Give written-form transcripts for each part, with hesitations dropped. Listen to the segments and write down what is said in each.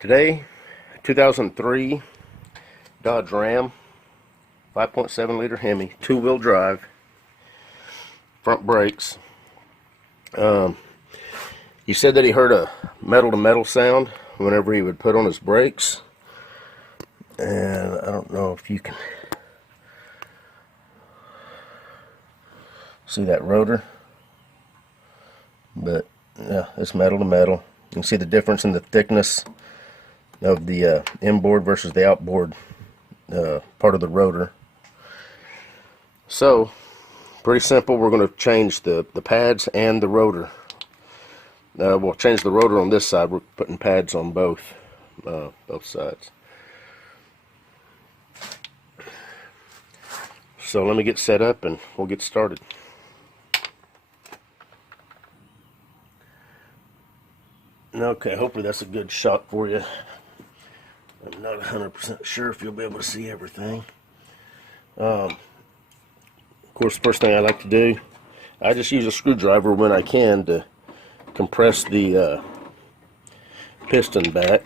Today, 2003 Dodge Ram, 5.7 liter Hemi, two-wheel drive, front brakes. He said that he heard a metal-to-metal sound whenever he would put on his brakes. And I don't know if you can see that rotor, but yeah, it's metal to metal. You can see the difference in the thickness of the inboard versus the outboard part of the rotor. So pretty simple. We're going to change the pads and the rotor. We'll change the rotor on this side. We're putting pads on both sides. So let me get set up and we'll get started. Okay, hopefully that's a good shot for you. I'm not 100% sure if you'll be able to see everything. Of course, the first thing I like to do, I just use a screwdriver when I can to compress the piston back.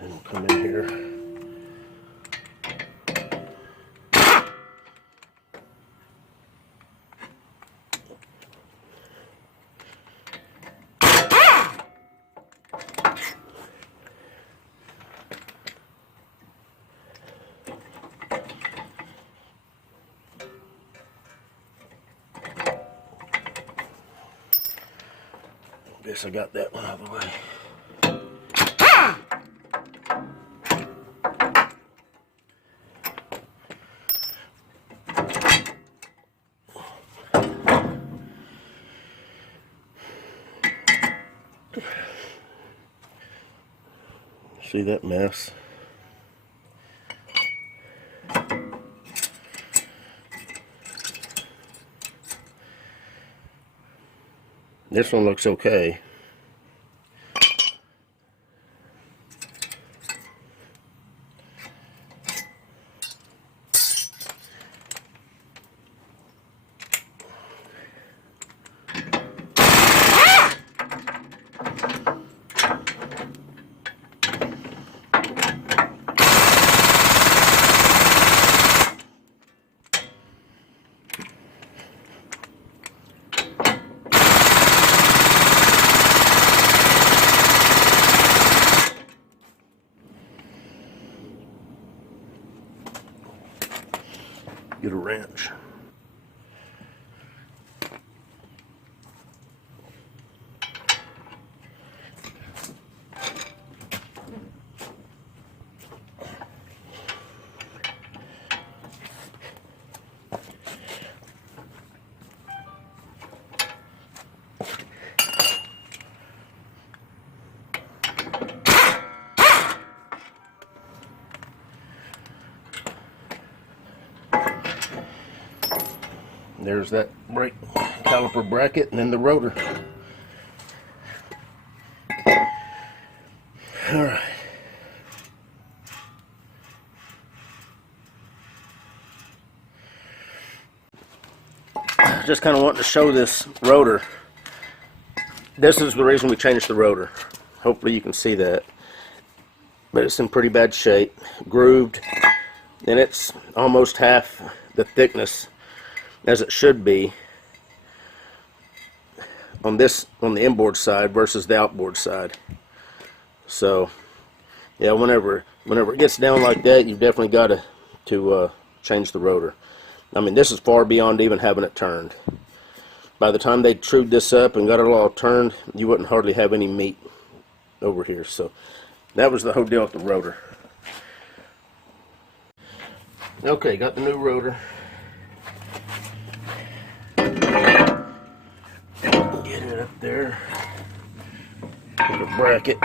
And we'll come in here. Guess I got that one out of the way. See that mess? This one looks okay. Get a wrench. There's that brake caliper bracket and then the rotor. Alright. Just kind of wanting to show this rotor. This is the reason we changed the rotor. Hopefully you can see that. But it's in pretty bad shape. Grooved. And it's almost half the thickness as it should be on the inboard side versus the outboard side. So yeah, whenever it gets down like that, you've definitely got to change the rotor. I mean, this is far beyond even having it turned. By the time they trued this up and got it all turned, you wouldn't hardly have any meat over here. So that was the whole deal with the rotor. Okay, got the new rotor. Get it up there. Put a bracket.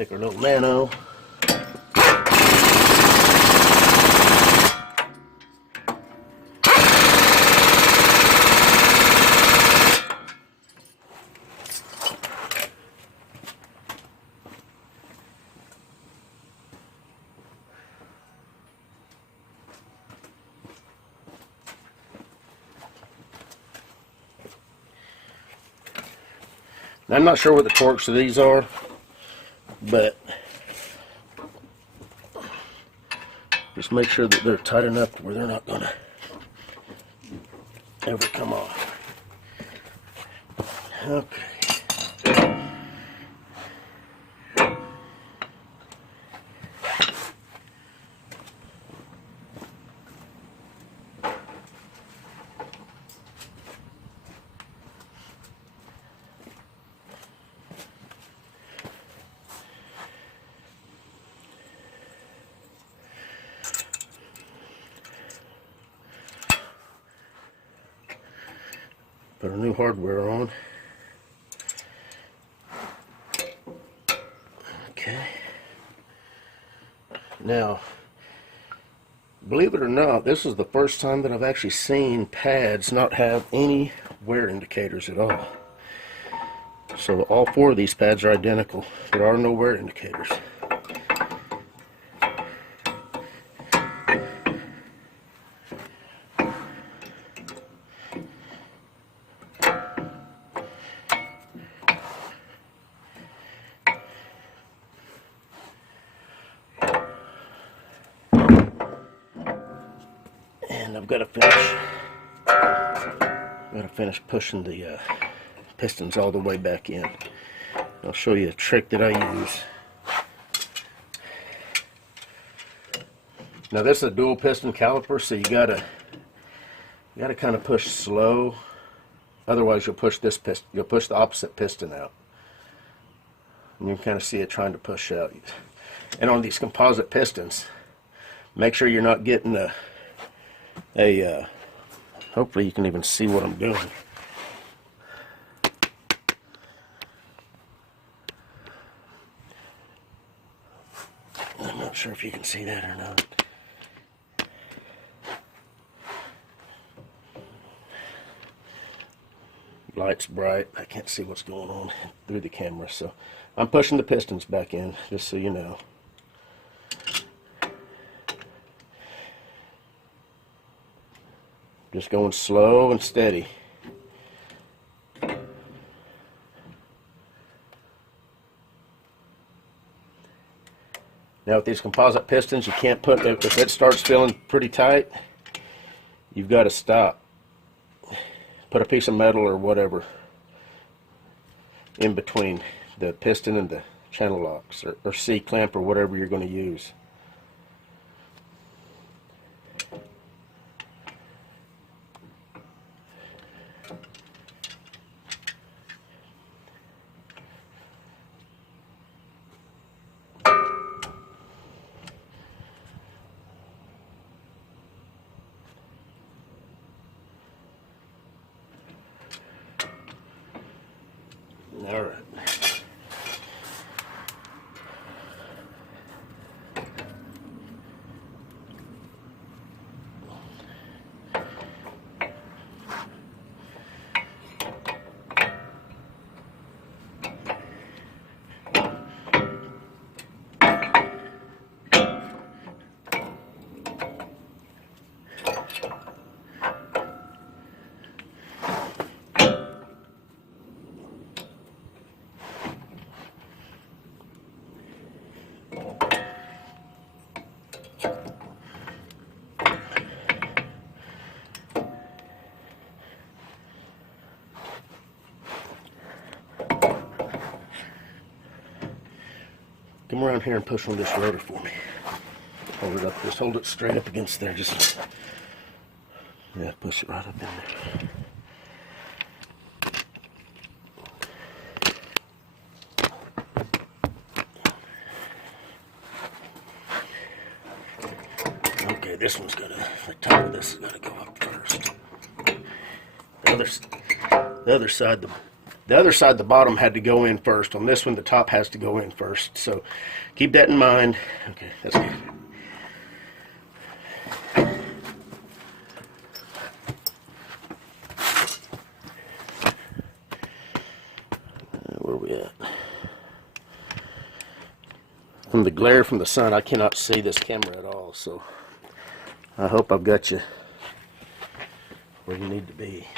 Take our little nano. Now, I'm not sure what the torques of these are, but just make sure that they're tight enough to where they're not going to ever come off. Okay. Put our new hardware on. Okay. Now, believe it or not, this is the first time that I've actually seen pads not have any wear indicators at all. So all 4 of these pads are identical. There are no wear indicators. And I've got to finish pushing the pistons all the way back in. I'll show you a trick that I use. Now this is a dual piston caliper, so you gotta kind of push slow. Otherwise, you'll push this piston. You'll push the opposite piston out, and you can kind of see it trying to push out. And on these composite pistons, make sure you're not getting hopefully you can even see what I'm doing. I'm not sure if you can see that or not. Light's bright. I can't see what's going on through the camera, so I'm pushing the pistons back in, just so you know. Just going slow and steady. Now with these composite pistons, you can't put, if it starts feeling pretty tight, you've got to stop. Put a piece of metal or whatever in between the piston and the channel locks, or C-clamp, or whatever you're going to use. All right. Come around here and push on this rotor for me. Hold it up, just hold it straight up against there. Just, yeah, push it right up in there. Okay, this one's gonna, the top of this is gonna go up first. The other side, The other side, the bottom had to go in first. On this one, the top has to go in first. So keep that in mind. Okay, that's good. Where are we at? From the glare from the sun, I cannot see this camera at all. So I hope I've got you where you need to be.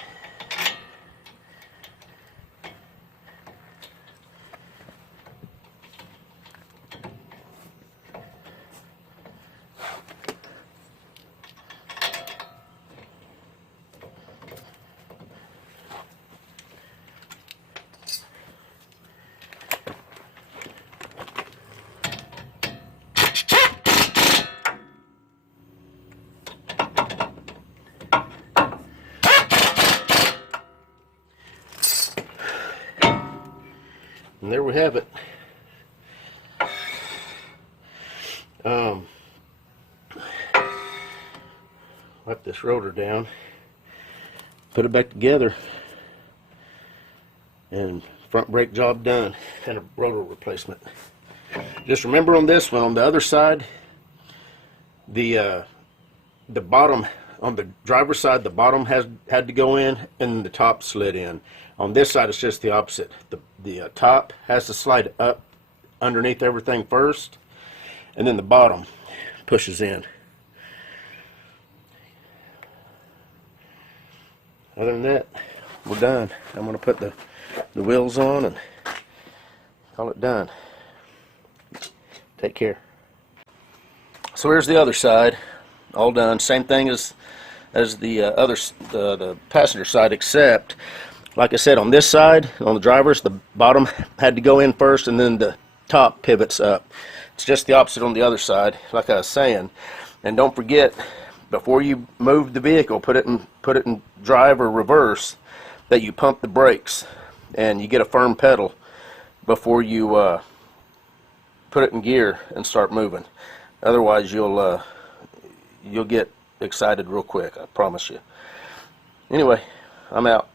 And there we have it. Wipe this rotor down, put it back together, and front brake job done, and a rotor replacement. Just remember on this one, on the other side, the bottom, on the driver's side, the bottom had to go in and the top slid in. On this side, it's just the opposite. The top has to slide up underneath everything first, and then the bottom pushes in. Other than that, we're done. I'm going to put the wheels on and call it done. Take care. So here's the other side, all done. Same thing as the passenger side, except, like I said, on this side, on the driver's, the bottom had to go in first, and then the top pivots up. It's just the opposite on the other side, like I was saying. And don't forget, before you move the vehicle, put it in drive or reverse, that you pump the brakes and you get a firm pedal before you put it in gear and start moving. Otherwise, you'll get excited real quick, I promise you. Anyway, I'm out.